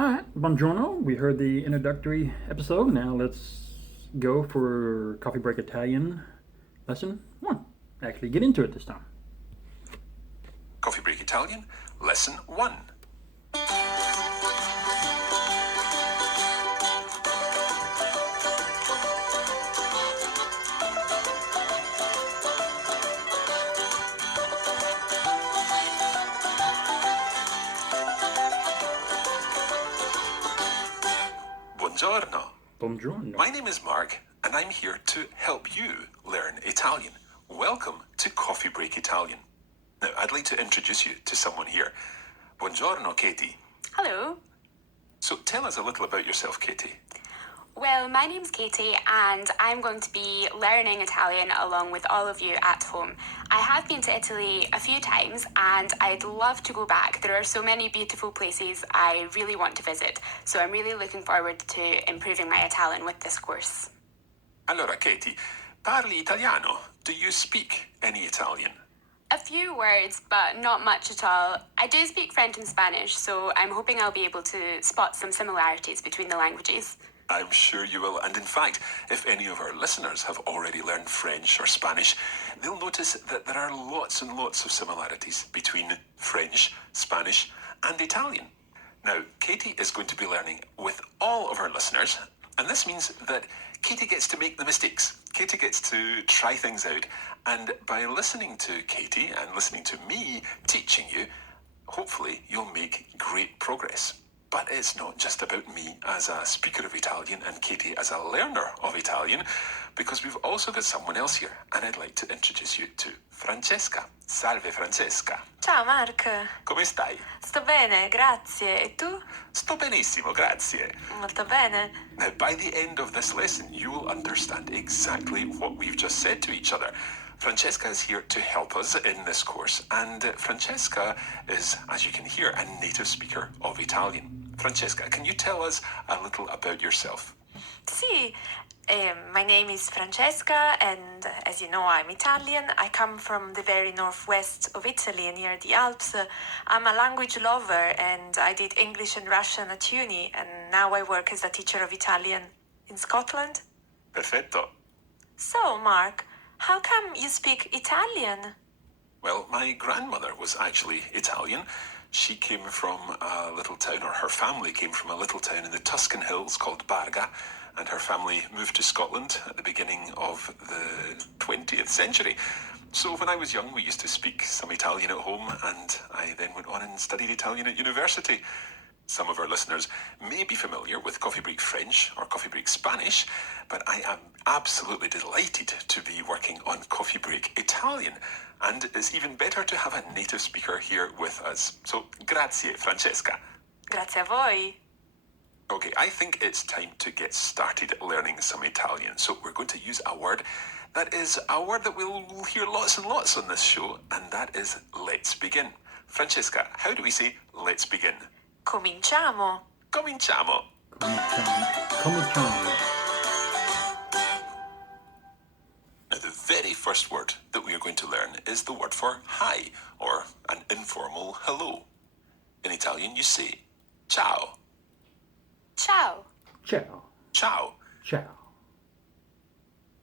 Alright, buongiorno. We heard the introductory episode. Now let's go for Coffee Break Italian lesson 1. Actually, get into it this time. Coffee Break Italian, Lesson 1. Buongiorno. Buongiorno. My name is Mark, and I'm here to help you learn Italian. Welcome to Coffee Break Italian. Now, I'd like to introduce you to someone here. Buongiorno, Katie. Hello. So tell us a little about yourself, Katie. Well, my name's Katie and I'm going to be learning Italian along with all of you at home. I have been to Italy a few times and I'd love to go back. There are so many beautiful places I really want to visit, so I'm really looking forward to improving my Italian with this course. Allora, Katie, parli italiano? Do you speak any Italian? A few words, but not much at all. I do speak French and Spanish, so I'm hoping I'll be able to spot some similarities between the languages. I'm sure you will, and in fact, if any of our listeners have already learned French or Spanish, they'll notice that there are lots and lots of similarities between French, Spanish, and Italian. Now, Katie is going to be learning with all of our listeners, and this means that Katie gets to make the mistakes. Katie gets to try things out, and by listening to Katie and listening to me teaching you, hopefully you'll make great progress. But it's not just about me as a speaker of Italian and Katie as a learner of Italian, because we've also got someone else here, and I'd like to introduce you to Francesca. Salve Francesca. Ciao Mark, Come stai? sto bene, grazie. E tu? Sto benissimo, grazie. Molto bene. Now, by the end of this lesson, you will understand exactly what we've just said to each other. Francesca is here to help us in this course, and Francesca is, as you can hear, a native speaker of Italian. Francesca, can you tell us a little about yourself? Sì, my name is Francesca, and as you know, I'm Italian. I come from the very northwest of Italy, near the Alps. I'm a language lover, and I did English and Russian at uni, and now I work as a teacher of Italian in Scotland. Perfetto. So, Mark, how come you speak Italian? Well, my grandmother was actually Italian. She came from a little town, or her family came from a little town in the Tuscan hills called Barga, and her family moved to Scotland at the beginning of the 20th century. So when I was young, we used to speak some Italian at home, and I then went on and studied Italian at university. Some of our listeners may be familiar with Coffee Break French or Coffee Break Spanish, but I am absolutely delighted to be working on Coffee Break Italian. And it's even better to have a native speaker here with us. So, grazie, Francesca. Grazie a voi. Okay, I think it's time to get started learning some Italian. So we're going to use a word that is a word that we'll hear lots and lots on this show, and that is let's begin. Francesca, how do we say let's begin? Cominciamo. Cominciamo. Cominciamo. Now, the very first word that we are going to learn is the word for hi, or an informal hello. In Italian, you say ciao. Ciao. Ciao. Ciao. Ciao.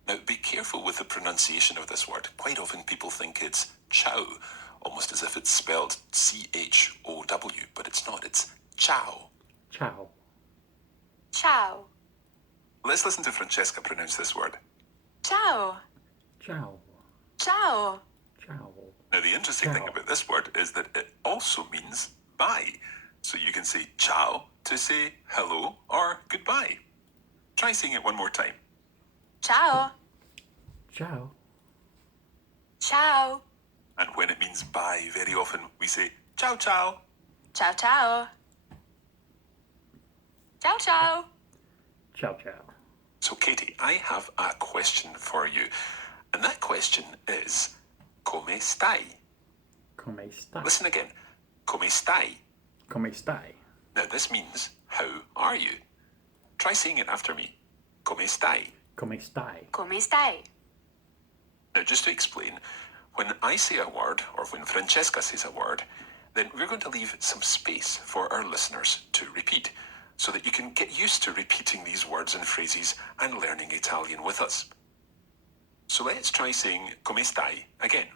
Now, be careful with the pronunciation of this word. Quite often people think it's ciao, almost as if it's spelled C-H-O-W, but it's not. It's ciao. Ciao. Ciao. Let's listen to Francesca pronounce this word. Ciao. Ciao. Ciao. Ciao. Now, the interesting thing Ciao. about this word is that it also means bye. So you can say ciao to say hello or goodbye. Try saying it one more time. Ciao. Ciao. Ciao. And when it means bye, very often we say ciao ciao. Ciao ciao. Ciao, ciao. Ciao, ciao. So, Katie, I have a question for you. And that question is, come stai? Come stai? Listen again. Come stai? Come stai? Now, this means, how are you? Try saying it after me. Come stai? Come stai? Come stai? Now, just to explain, when I say a word, or when Francesca says a word, then we're going to leave some space for our listeners to repeat, so that you can get used to repeating these words and phrases and learning Italian with us. So let's try saying come stai again.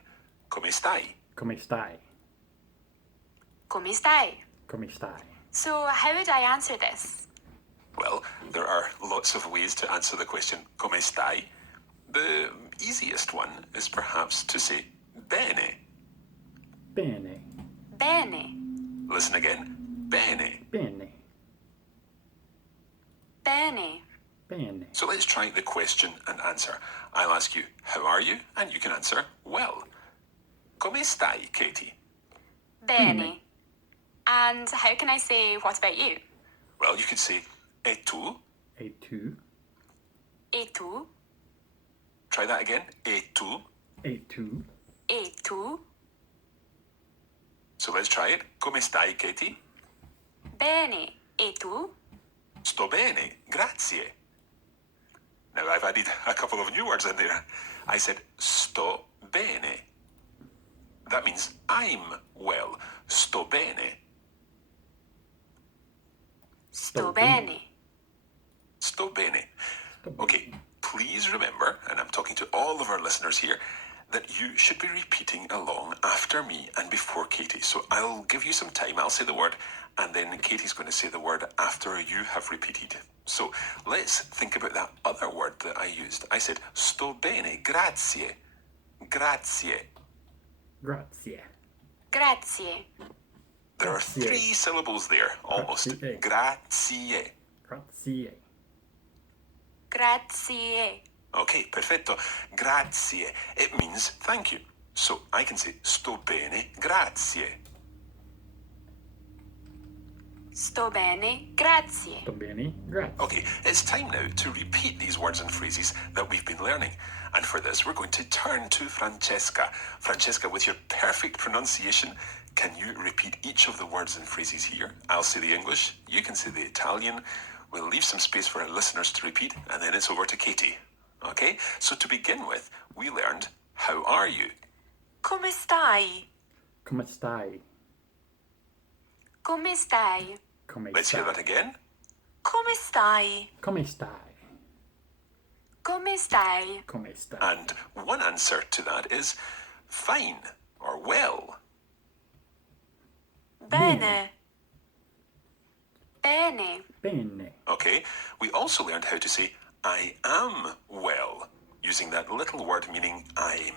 Come stai? Come stai? Come stai? Come stai? So, how would I answer this? Well, there are lots of ways to answer the question come stai. The easiest one is perhaps to say bene. Bene. Bene. Listen again. Bene. Bene. Bene. Bene. So let's try the question and answer. I'll ask you, how are you? And you can answer, well. Come stai, Katie? Bene. And how can I say, what about you? Well, you could say, e tu? E tu? E tu? Try that again. E tu? E tu? E tu? So let's try it. Come stai, Katie? Bene. E tu? Sto bene, grazie. Now I've added a couple of new words in there. I said sto bene. That means I'm well. Sto bene. Sto bene. Sto bene. Okay, please remember, and I'm talking to all of our listeners here, that you should be repeating along after me and before Katie. So I'll give you some time, I'll say the word, and then Katie's going to say the word after you have repeated. So let's think about that other word that I used. I said, sto bene, grazie. Grazie. Grazie. Grazie. There are Grazie. 3 syllables there, almost. Grazie. Grazie. Grazie. Grazie. Okay, perfetto. Grazie. It means thank you. So I can say sto bene, grazie. Sto bene. Grazie. Sto bene. Grazie. Okay, it's time now to repeat these words and phrases that we've been learning. And for this, we're going to turn to Francesca. Francesca, with your perfect pronunciation, can you repeat each of the words and phrases here? I'll say the English, you can say the Italian. We'll leave some space for our listeners to repeat, and then it's over to Katie. Okay, so to begin with, we learned, how are you? Come stai? Come stai? Come stai? Come Let's stai? hear that again. Come stai? Come stai? Come stai? Come stai? And one answer to that is fine or well. Bene. Bene. Bene. Okay, we also learned how to say I am well, using that little word meaning I'm.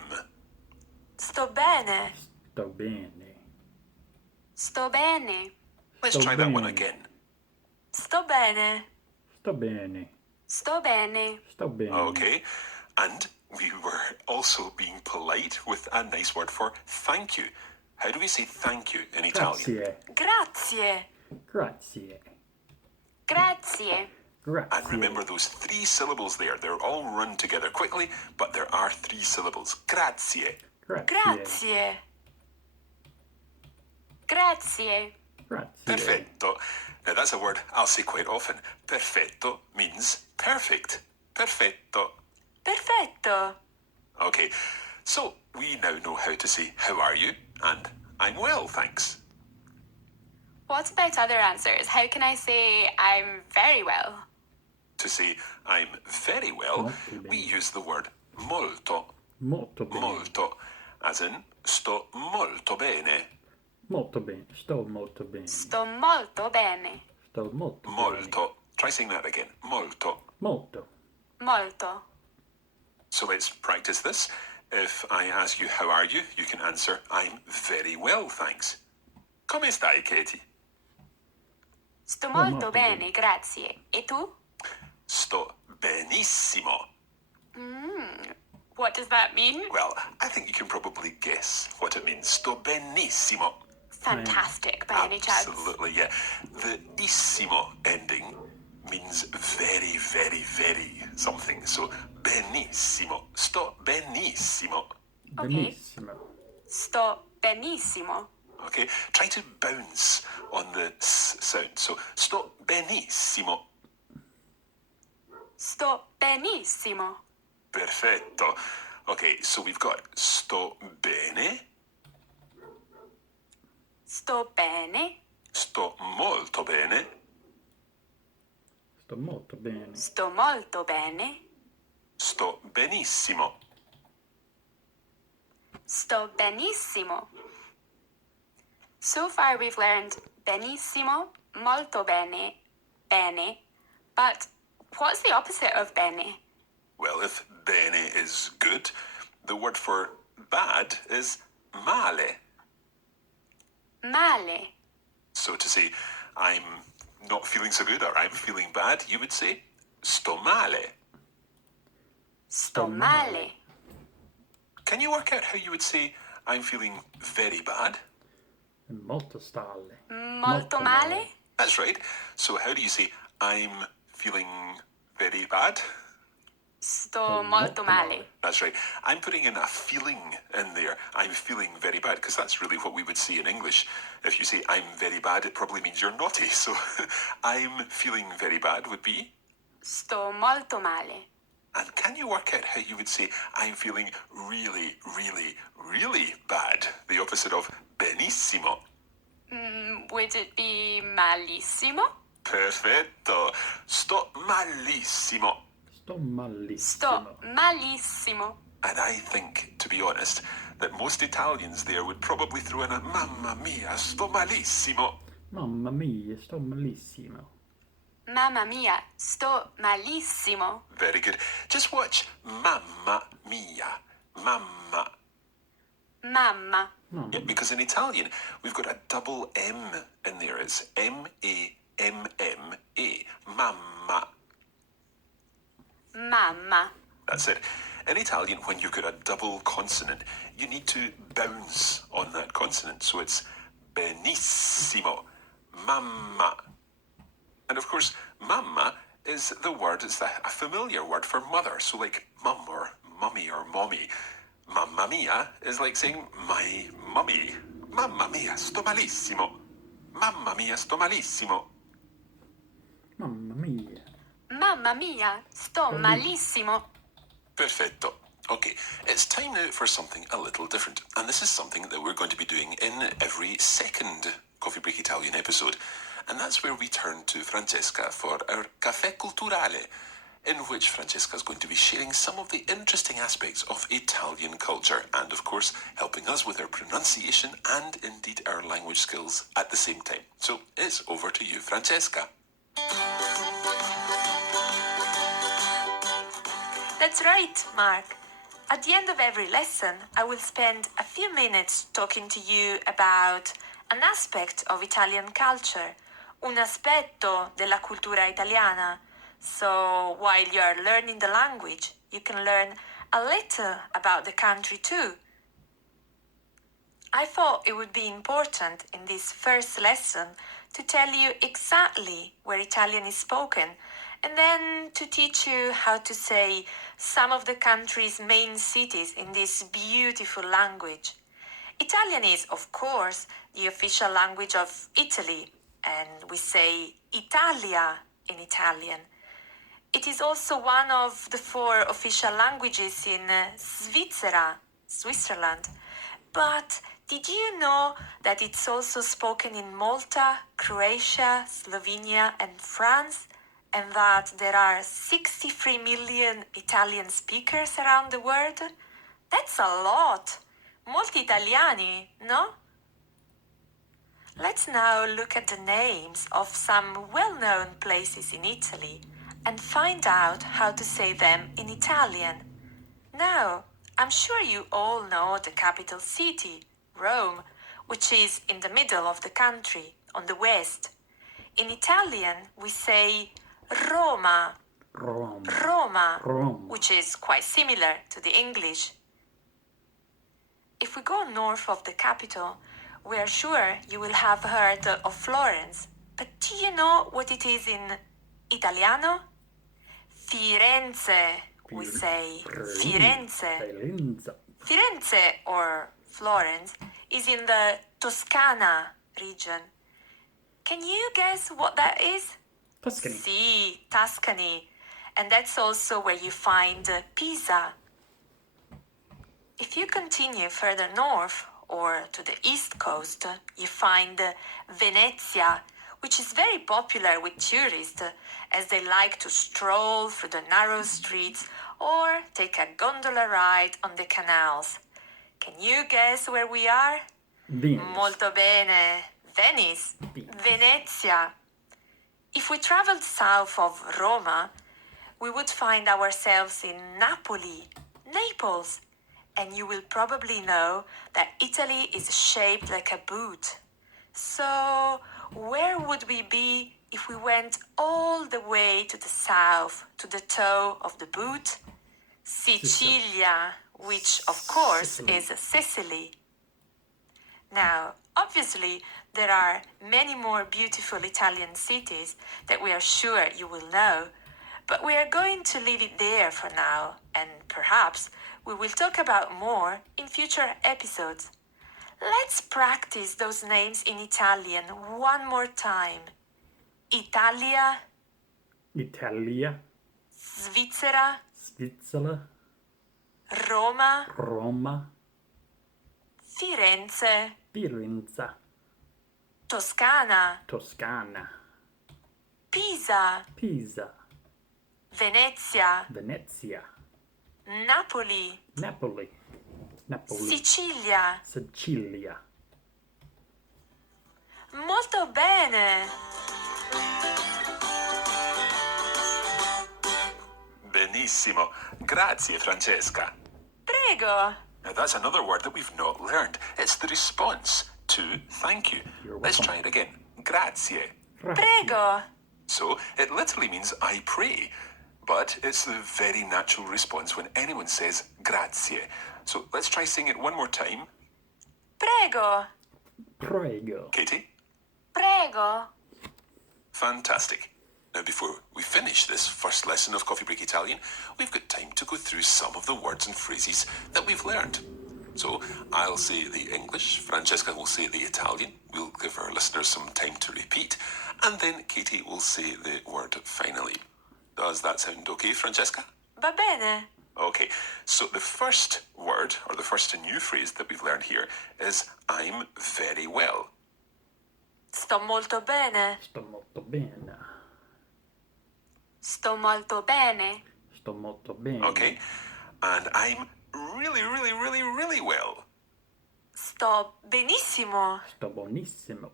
Sto bene. Sto bene. Sto bene. Let's Sto try that one bene. again. Sto bene. Sto bene. Sto bene. Sto bene. Okay, and we were also being polite with a nice word for thank you. How do we say thank you in Italian? Grazie. Grazie. Grazie. Grazie. Grazie. And remember those 3 syllables there. They're all run together quickly, but there are 3 syllables. Grazie. Grazie. Grazie. Grazie. Grazie. Perfetto. Now that's a word I'll say quite often. Perfetto means perfect. Perfetto. Perfetto. Okay, so we now know how to say how are you and I'm well, thanks. What about other answers? How can I say I'm very well? To say I'm very well, Molto bene. we use the word molto. Molto bene. Molto, as in sto molto bene. Molto bene. Sto molto bene. Sto molto bene. Sto molto bene. Molto. Try saying that again. Molto. Molto. Molto. So let's practice this. If I ask you how are you, you can answer I'm very well, thanks. Come stai, Katie? Sto molto molto bene. bene, grazie. E tu? Sto benissimo. What does that mean? Well, I think you can probably guess what it means. Sto benissimo. Fantastic, by any chance. Absolutely, yeah. The issimo ending means very, very, very something. So benissimo. Sto benissimo. Okay. Benissimo. Sto benissimo. Okay? Try to bounce on the s sound. So sto benissimo. Sto benissimo. Perfetto. Okay, so we've got sto bene, Sto bene. Sto molto bene. Sto molto bene. Sto molto bene. Sto benissimo. Sto benissimo. So far we've learned benissimo, molto bene, bene, but what's the opposite of bene? Well, if bene is good, the word for bad is male. Male. So to say, I'm not feeling so good or I'm feeling bad, you would say sto male. Sto male. Can you work out how you would say I'm feeling very bad? Molto stale. Molto male? That's right. So how do you say I'm feeling very bad? Sto molto male. That's right. I'm putting in a feeling in there. I'm feeling very bad, because that's really what we would say in English. If you say I'm very bad, it probably means you're naughty. So I'm feeling very bad would be. Sto molto male. And can you work out how you would say I'm feeling really, really, really bad? The opposite of benissimo. Would it be malissimo? Perfetto. Sto malissimo. Sto malissimo. Sto malissimo. And I think, to be honest, that most Italians there would probably throw in a mamma mia, sto malissimo. Mamma mia, sto malissimo. Mamma mia, sto malissimo. Very good. Just watch mamma mia. Mamma. Mamma. Yeah, because in Italian, we've got a double M in there. It's M-A-M-M-A. Mamma. Mamma. That's it. In Italian, when you've got a double consonant, you need to bounce on that consonant. So it's benissimo. Mamma. And of course, mamma is the word, it's a familiar word for mother. So like mum or mummy or mommy. Mamma mia is like saying my mummy. Mamma mia, sto malissimo. Mamma mia, sto malissimo. Mamma mia. Mamma mia, sto malissimo. Perfetto. Okay, it's time now for something a little different. And this is something that we're going to be doing in every second Coffee Break Italian episode. And that's where we turn to Francesca for our Caffè Culturale, in which Francesca is going to be sharing some of the interesting aspects of Italian culture and, of course, helping us with our pronunciation and indeed our language skills at the same time. So it's over to you, Francesca. That's right, Mark. At the end of every lesson, I will spend a few minutes talking to you about an aspect of Italian culture, un aspetto della cultura italiana. So while you are learning the language, you can learn a little about the country too. I thought it would be important in this first lesson to tell you exactly where Italian is spoken, and then to teach you how to say some of the country's main cities in this beautiful language. Italian is, of course, the official language of Italy, and we say Italia in Italian. It is also one of the 4 official languages in Svizzera, Switzerland. But did you know that it's also spoken in Malta, Croatia, Slovenia, and France? And that there are 63 million Italian speakers around the world? That's a lot! Molti italiani, no? Let's now look at the names of some well-known places in Italy and find out how to say them in Italian. Now, I'm sure you all know the capital city, Rome, which is in the middle of the country, on the west. In Italian, we say Roma, Rome. Roma, Rome. which is quite similar to the English. If we go north of the capital, we are sure you will have heard of Florence. But do you know what it is in Italiano? Firenze, we say. Firenze. Firenze. Firenze, or Florence, is in the Toscana region. Can you guess what that is? Tuscany. Sì, Tuscany. And that's also where you find Pisa. If you continue further north, or to the east coast, you find Venezia, which is very popular with tourists as they like to stroll through the narrow streets or take a gondola ride on the canals. Can you guess where we are? Venice. Molto bene. Venice. Venice. Venezia. If we traveled south of Roma, we would find ourselves in Napoli, Naples, and you will probably know that Italy is shaped like a boot. So, where would we be if we went all the way to the south, to the toe of the boot? Sicilia, which of course Sicily. is Sicily. Now, obviously, there are many more beautiful Italian cities that we are sure you will know, but we are going to leave it there for now, and perhaps we will talk about more in future episodes. Let's practice those names in Italian one more time. Italia, Italia, Svizzera, Svizzera, Roma, Roma, Firenze, Firenze, Toscana, Toscana, Pisa, Pisa, Venezia, Venezia, Napoli, Napoli, Napoli, Sicilia. Sicilia. Molto bene! Benissimo. Grazie, Francesca. Prego! Now that's another word that we've not learned. It's the response to thank you. You're Let's welcome. try it again. Grazie. Prego! So it literally means I pray, but it's the very natural response when anyone says grazie. So let's try saying it one more time. Prego! Prego. Katie? Prego. Fantastic. Now, before we finish this first lesson of Coffee Break Italian, we've got time to go through some of the words and phrases that we've learned. So I'll say the English, Francesca will say the Italian, we'll give our listeners some time to repeat, and then Katie will say the word finally. Does that sound okay, Francesca? Va bene! Okay, so the first word, or the first new phrase that we've learned here is I'm very well. Sto molto bene! Sto molto bene. Sto molto bene. Sto molto bene. Okay, and I'm really, really, really, really well. Sto benissimo! Sto buonissimo.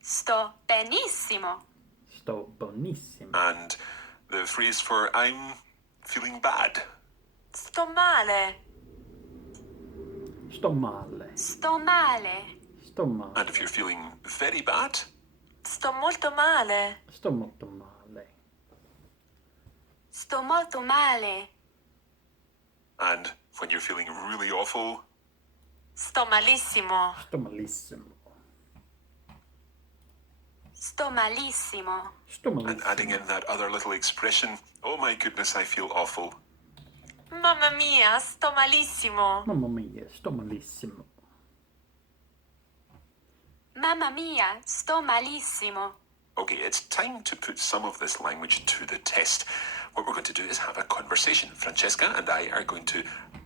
Sto benissimo. Sto buonissimo. And the phrase for I'm feeling bad. Sto male! Sto male. Sto male. Sto male. And if you're feeling very bad, Sto molto male! Sto molto male. Sto molto male. and when you're feeling really awful, Sto malissimo! Sto malissimo. Sto malissimo. Sto and malissimo. adding in that other little expression, oh my goodness, I feel awful. Mamma mia, sto malissimo! Mamma mia, sto malissimo. Mamma mia, sto malissimo. Okay, it's time to put some of this language to the test. What we're going to do is have a conversation. Francesca and I are going to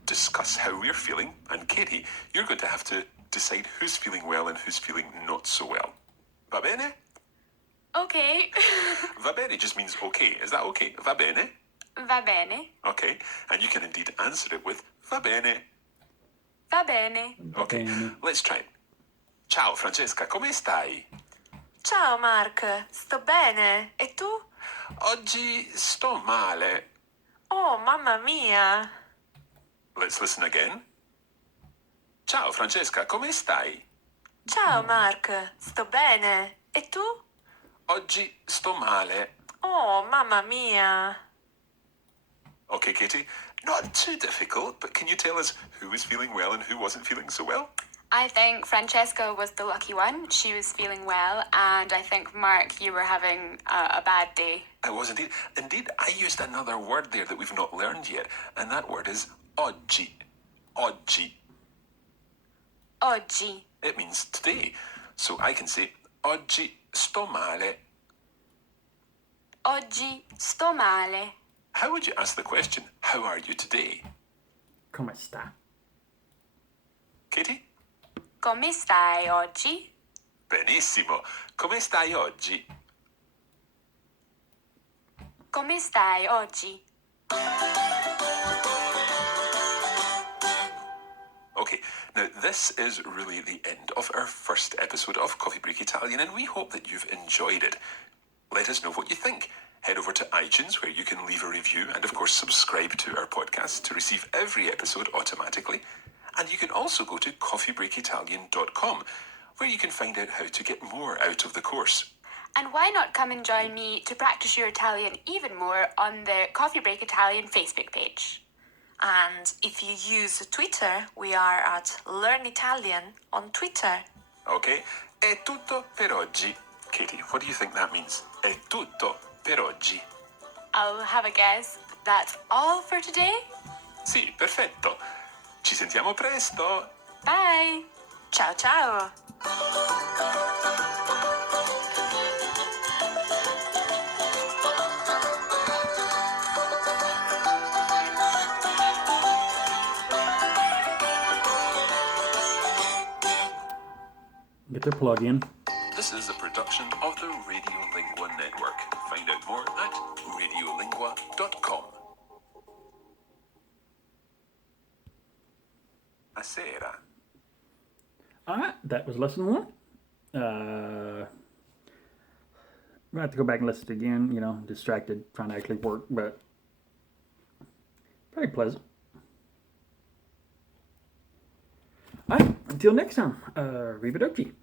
discuss how we're feeling, and Katie, you're going to have to decide who's feeling well and who's feeling not so well. Va bene? Ok. Va bene just means okay. Is that okay? Va bene? Va bene. Okay. And you can indeed answer it with va bene. Va bene. Va Okay, bene. let's try it. Ciao Francesca, come stai? Ciao Mark, sto bene. E tu? Oggi sto male. Oh, mamma mia! Let's listen again. Ciao Francesca, come stai? Ciao Mark, sto bene. E tu? Oggi sto male. Oh, mamma mia! Okay, Katie, not too difficult, but can you tell us who was feeling well and who wasn't feeling so well? I think Francesca was the lucky one. She was feeling well, and I think, Mark, you were having a bad day. I was indeed. Indeed, I used another word there that we've not learned yet, and that word is oggi. Oggi. Oggi. It means today. So I can say, oggi sto male. Oggi sto male. How would you ask the question, how are you today? Come sta? Katie? Come stai oggi? Benissimo. Come stai oggi? Come stai oggi? Okay, now this is really the end of our first episode of Coffee Break Italian, and we hope that you've enjoyed it. Let us know what you think. Head over to iTunes where you can leave a review and, of course, subscribe to our podcast to receive every episode automatically. And you can also go to coffeebreakitalian.com where you can find out how to get more out of the course. And why not come and join me to practice your Italian even more on the Coffee Break Italian Facebook page. And if you use Twitter, we are at Learn Italian on Twitter. Okay, è tutto per oggi. Katie, what do you think that means? È tutto per oggi. I'll have a guess. That's all for today? Sì, perfetto. Ci sentiamo presto. Bye! Ciao ciao! Get their plug in. This is a production of the Radiolingua Network. Find out more at radiolingua.com. A sera. Alright, that was lesson 1. I'm gonna have to go back and listen to it again, distracted trying to actually work, but very pleasant. Alright, until next time, arrivederci.